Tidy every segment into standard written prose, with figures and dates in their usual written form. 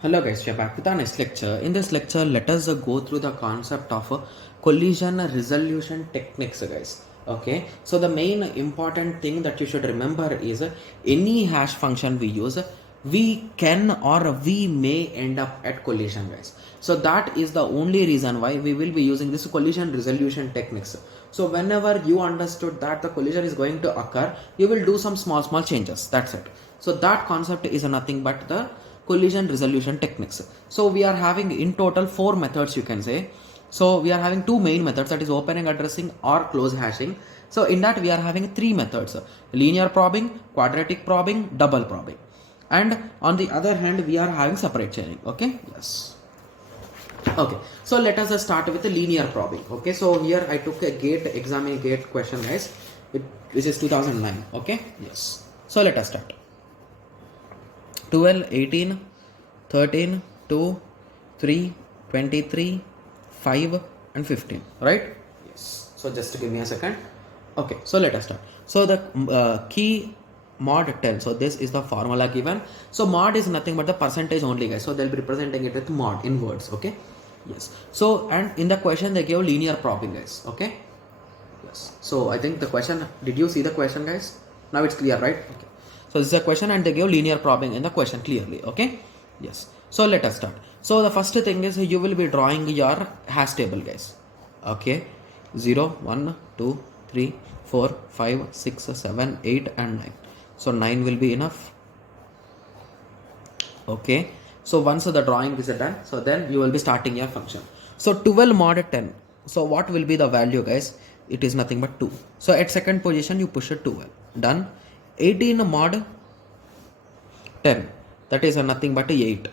Hello guys, we are back with our next lecture. In this lecture, let us go through the concept of collision resolution techniques, guys. Okay, so the main important thing that you should remember is any hash function we use, we can or we may end up at collision, guys. So that is the only reason why we will be using this collision resolution techniques. So whenever you understood that the collision is going to occur, you will do some small changes. That's it. So that concept is nothing but the collision resolution techniques. So we are having in total 4 methods, you can say. So we are having 2 main methods, that is opening addressing or close hashing. So in that we are having 3 methods: linear probing, quadratic probing, double probing. And on the other hand we are having separate chaining. Okay, yes. Okay, so let us start with the linear probing. Okay, so here I took a gate question, guys, which is 2009. Okay, yes. So let us start. 12, 18, 13, 2, 3, 23, 5 and 15, right? Yes. So just give me a second. Okay, so let us start. So the key mod 10. So this is the formula given. So mod is nothing but the percentage only, guys. So they'll be representing it with mod in words. Okay, yes. So and in the question they gave linear probing, guys. Okay, yes. So I think the question, did you see the question, guys? Now it's clear, right? Okay. So this is a question and they give linear probing in the question clearly. Okay, yes. So let us start. So the first thing is you will be drawing your hash table, guys. Okay, 0, 1, 2, 3, 4, 5, 6, 7, 8 and 9. So 9 will be enough. Okay, so once the drawing is done, so then you will be starting your function. So 12 mod 10. So what will be the value, guys? It is nothing but 2. So at second position you push it 12. Done. 18 mod 10, that is nothing but 8.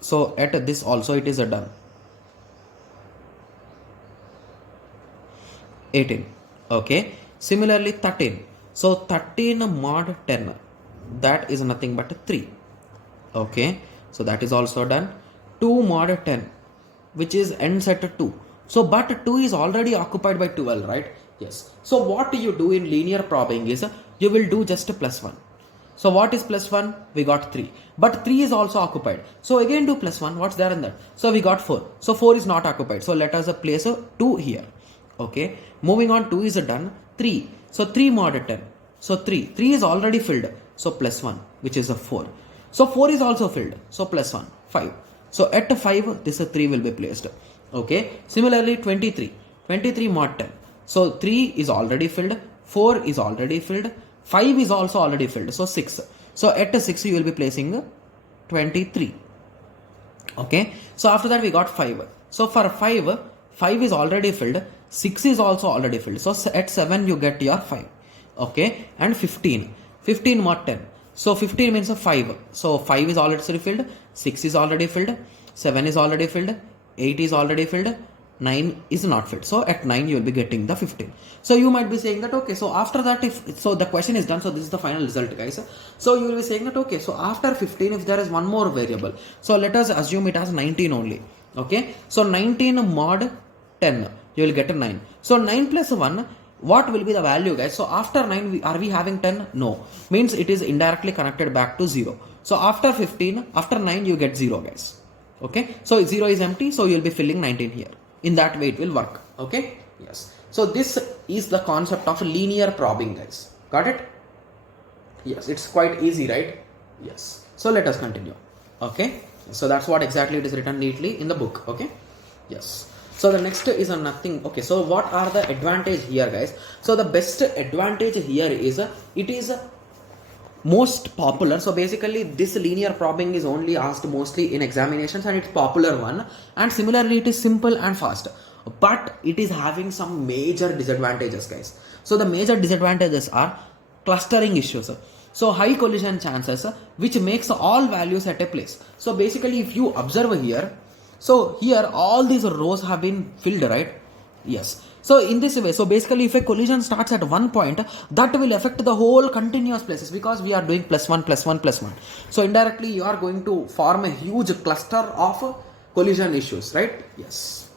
So at this also it is a done. 18. Okay, similarly 13. So 13 mod 10, that is nothing but 3. Okay, so that is also done. 2 mod 10, which is ends at 2. So but 2 is already occupied by 12, right? Yes. So what you do in linear probing is you will do just plus 1. So what is plus 1? We got 3. But 3 is also occupied. So again do plus 1. What's there in that? So we got 4. So 4 is not occupied. So let us place a 2 here. Okay. Moving on, 2 is done. 3. So 3 mod 10. So 3. 3 is already filled. So plus 1, which is a 4. So 4 is also filled. So plus 1, 5. So at 5, this 3 will be placed. Okay. Similarly, 23. 23 mod 10. So 3 is already filled. 4 is already filled. 5 is also already filled. So 6. So at 6 you will be placing 23. Okay. So after that we got 5. So for 5 is already filled. 6 is also already filled. So at 7 you get your 5. Okay. And 15. 15 mod 10. So 15 means a 5. So 5 is already filled. 6 is already filled. 7 is already filled. 8 is already filled. 9 is not filled. So at 9 you will be getting the 15. So you might be saying that, okay, so after that, so the question is done, so this is the final result, guys. So you will be saying that, okay, so after 15, if there is one more variable, so let us assume it has 19 only. Okay, so 19 mod 10, you will get a 9. So 9 plus 1, what will be the value, guys? So after 9, are we having 10? No, means it is indirectly connected back to 0. So after 15, after 9 you get 0, guys. Okay, so 0 is empty, so you will be filling 19 here. In that way it will work. Okay, yes. So this is the concept of linear probing, guys. Got it? Yes, it's quite easy, right? Yes. So let us continue. Okay, so that's what exactly it is written neatly in the book. Okay, yes. So the next is a nothing. Okay, so what are the advantage here, guys? So the best advantage here is it is most popular. So basically this linear probing is only asked mostly in examinations and it's popular one, and similarly it is simple and fast, but it is having some major disadvantages, guys. So the major disadvantages are clustering issues, so high collision chances, which makes all values at a place. So basically if you observe here, so here all these rows have been filled, right? Yes. So in this way, so basically if a collision starts at one point, that will affect the whole continuous places, because we are doing plus 1, plus 1, plus 1. So indirectly you are going to form a huge cluster of collision issues, right? Yes.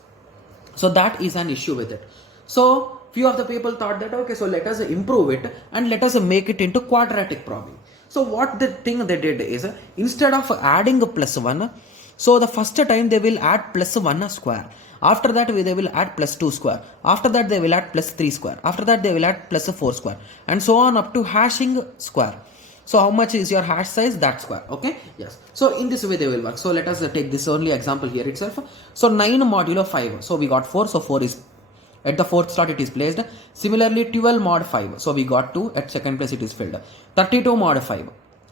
So that is an issue with it. So few of the people thought that, okay, so let us improve it and let us make it into quadratic probing. So what the thing they did is, instead of adding a plus 1, So the first time they will add plus 1 square. After that they will add plus 2 square. After that they will add plus 3 square. After that they will add plus 4 square. And so on up to hashing square. So how much is your hash size? That square. Okay. Yes. So in this way they will work. So let us take this only example here itself. So 9 modulo 5. So we got 4. So 4 is at the fourth slot it is placed. Similarly 12 mod 5. So we got 2. At second place it is filled. 32 mod 5.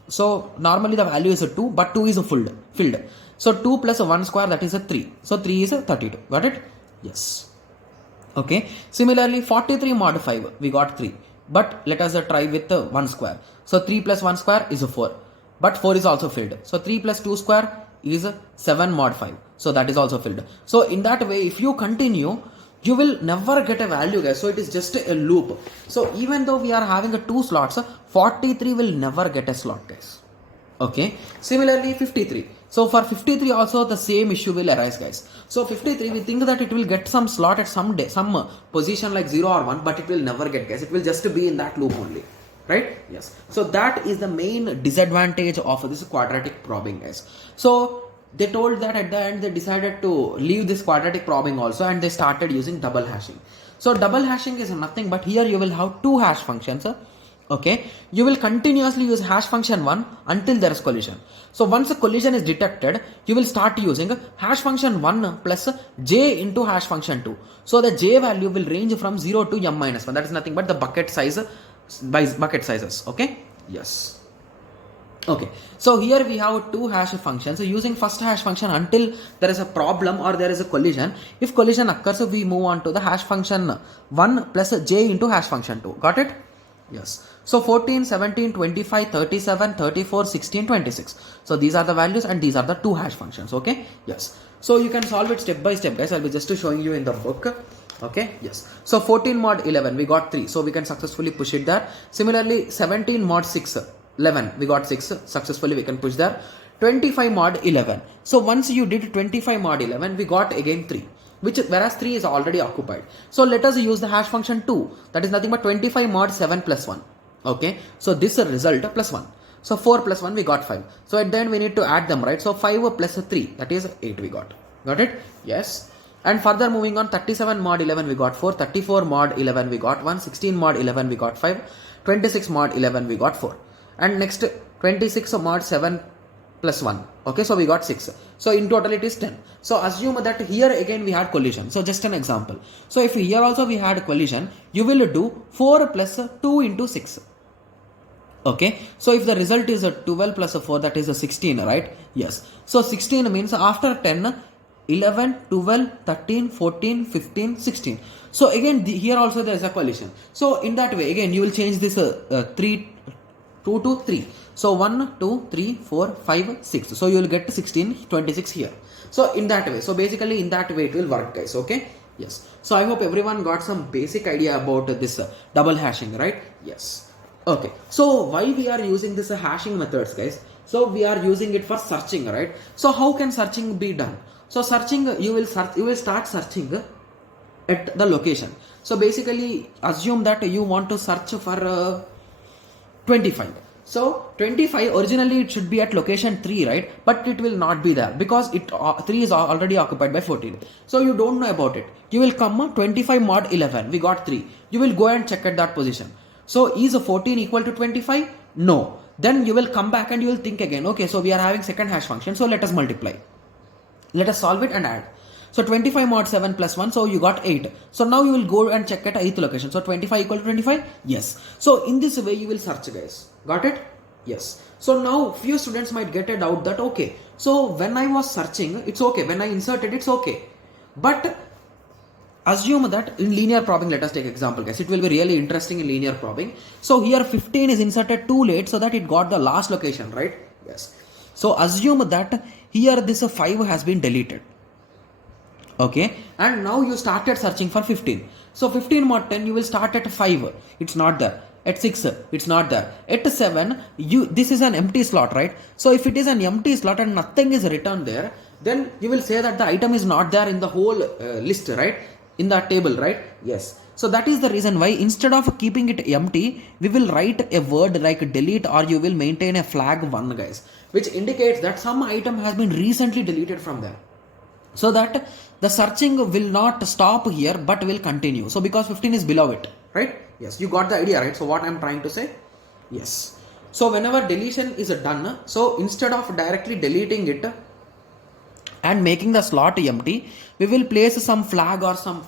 So normally the value is a 2, but 2 is a filled. So 2 plus 1 square, that is a 3. So 3 is a 32. Got it? Yes. Okay. Similarly 43 mod 5. We got 3. But let us try with 1 square. So 3 plus 1 square is a 4. But 4 is also filled. So 3 plus 2 square is 7 mod 5. So that is also filled. So in that way, if you continue, you will never get a value, guys. So it is just a loop. So even though we are having 2 slots, 43 will never get a slot, guys. Okay. Similarly 53. So for 53 also the same issue will arise, guys. So 53 we think that it will get some slot at some position like 0 or 1, but it will never get, guys. It will just be in that loop only. Right? Yes. So that is the main disadvantage of this quadratic probing, guys. So they told that at the end they decided to leave this quadratic probing also, and they started using double hashing. So double hashing is nothing but here you will have 2 hash functions. Okay, you will continuously use hash function 1 until there is collision. So once a collision is detected, you will start using hash function 1 plus j into hash function 2. So the j value will range from 0 to m minus 1. That is nothing but the bucket size by bucket sizes. Okay. Yes. Okay, so here we have 2 hash functions. So using first hash function until there is a problem or there is a collision. If collision occurs, we move on to the hash function 1 plus j into hash function 2. Got it? Yes. So 14, 17, 25, 37, 34, 16, 26. So these are the values and these are the 2 hash functions. Okay. Yes. So you can solve it step by step, guys. I'll be just showing you in the book. Okay. Yes. So 14 mod 11, we got 3. So we can successfully push it there. Similarly 17 mod 6. 11 we got 6 successfully, we can push there. 25 mod 11. So once you did 25 mod 11, we got again 3, which whereas 3 is already occupied. So let us use the hash function 2, that is nothing but 25 mod 7 plus 1. Okay, so this result plus 1. So 4 plus 1 we got 5. So at the end we need to add them, right? So 5 plus 3, that is 8 we got it? Yes. And further moving on, 37 mod 11 we got 4, 34 mod 11 we got 1, 16 mod 11 we got 5, 26 mod 11 we got 4. And next 26 mod 7 plus 1. Okay, so we got 6. So in total it is 10. So assume that here again we had collision. So just an example. So if here also we had collision, you will do 4 plus 2 into 6. Okay, so if the result is a 12 plus 4, that is a 16, right? Yes. So 16 means after 10, 11, 12, 13, 14, 15, 16. So again here also there is a collision. So in that way again you will change this 2 to 3. So 1, 2, 3, 4, 5, 6. So you will get 16, 26 here. So in that way. So basically in that way it will work, guys. Okay. Yes. So I hope everyone got some basic idea about this double hashing, right? Yes. Okay. So why we are using this hashing methods, guys? So we are using it for searching, right? So how can searching be done? So searching, you will start searching at the location. So basically assume that you want to search for 25. So 25 originally it should be at location 3, right? But it will not be there because 3 is already occupied by 14. So you don't know about it. You will come 25 mod 11. We got 3. You will go and check at that position. So is 14 equal to 25? No. Then you will come back and you will think again. Okay, so we are having second hash function. So let us multiply. Let us solve it and add. So 25 mod 7 plus 1, so you got 8. So now you will go and check at 8th location. So 25 equal to 25? Yes. So in this way you will search, guys. Got it? Yes. So now few students might get a doubt that okay, so when I was searching, it's okay. When I inserted, it's okay. But assume that in linear probing, let us take example, guys. It will be really interesting in linear probing. So here 15 is inserted too late so that it got the last location, right? Yes. So assume that here this 5 has been deleted. Okay, and now you started searching for 15. So 15 mod 10, you will start at 5. It's not there. At 6, it's not there. At 7, this is an empty slot, right? So if it is an empty slot and nothing is written there, then you will say that the item is not there in the whole list, right? in that table, right? Yes. So that is the reason why instead of keeping it empty, we will write a word like delete, or you will maintain a flag 1, guys, which indicates that some item has been recently deleted from there, so that the searching will not stop here but will continue. So because 15 is below it, right? Yes, you got the idea, right? So what I'm trying to say, yes. So whenever deletion is done, so instead of directly deleting it and making the slot empty, we will place some flag or some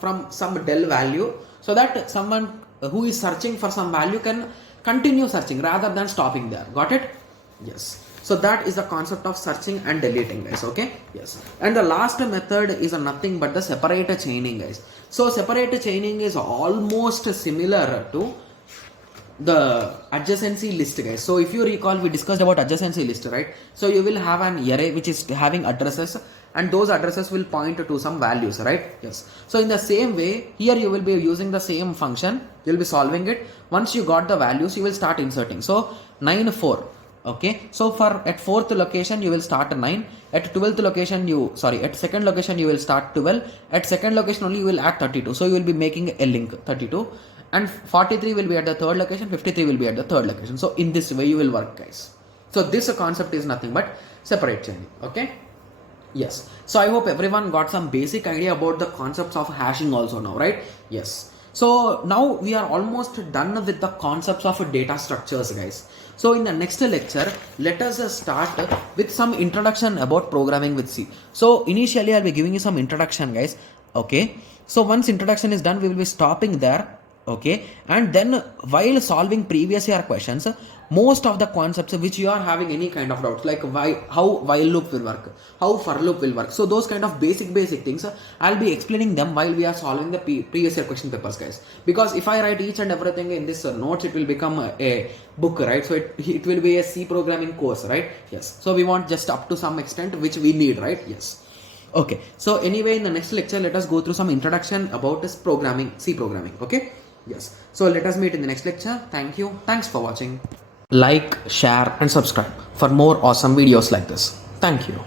del value, so that someone who is searching for some value can continue searching rather than stopping there. Got it? Yes. So that is the concept of searching and deleting, guys. Okay. Yes. And the last method is nothing but the separator chaining, guys. So separator chaining is almost similar to the adjacency list, guys. So if you recall, we discussed about adjacency list, right? So you will have an array which is having addresses, and those addresses will point to some values, right? Yes. So in the same way, here you will be using the same function, you will be solving it. Once you got the values, you will start inserting. So 9 4, okay. So for at 4th location you will start 9, at 12th location at 2nd location you will start 12, at 2nd location only you will add 32. So you will be making a link 32, and 43 will be at the 3rd location, 53 will be at the 3rd location. So in this way you will work, guys. So this concept is nothing but separate chaining. Okay. Yes. So I hope everyone got some basic idea about the concepts of hashing also now, right? Yes. So now we are almost done with the concepts of data structures, guys. So in the next lecture, let us start with some introduction about programming with C. So initially I'll be giving you some introduction, guys. Okay. So once introduction is done, we will be stopping there. Okay. And then while solving previous year questions, most of the concepts which you are having any kind of doubts, like how while loop will work, how for loop will work, so those kind of basic things I'll be explaining them while we are solving the previous year question papers, guys. Because if I write each and everything in this notes, it will become a book, right? So it will be a C programming course, right? Yes. So we want just up to some extent which we need, right? Yes. Okay. So anyway, in the next lecture, let us go through some introduction about this programming, C programming. Okay. Yes. So let us meet in the next lecture. Thank you. Thanks for watching. Like, share and subscribe for more awesome videos like this. Thank you.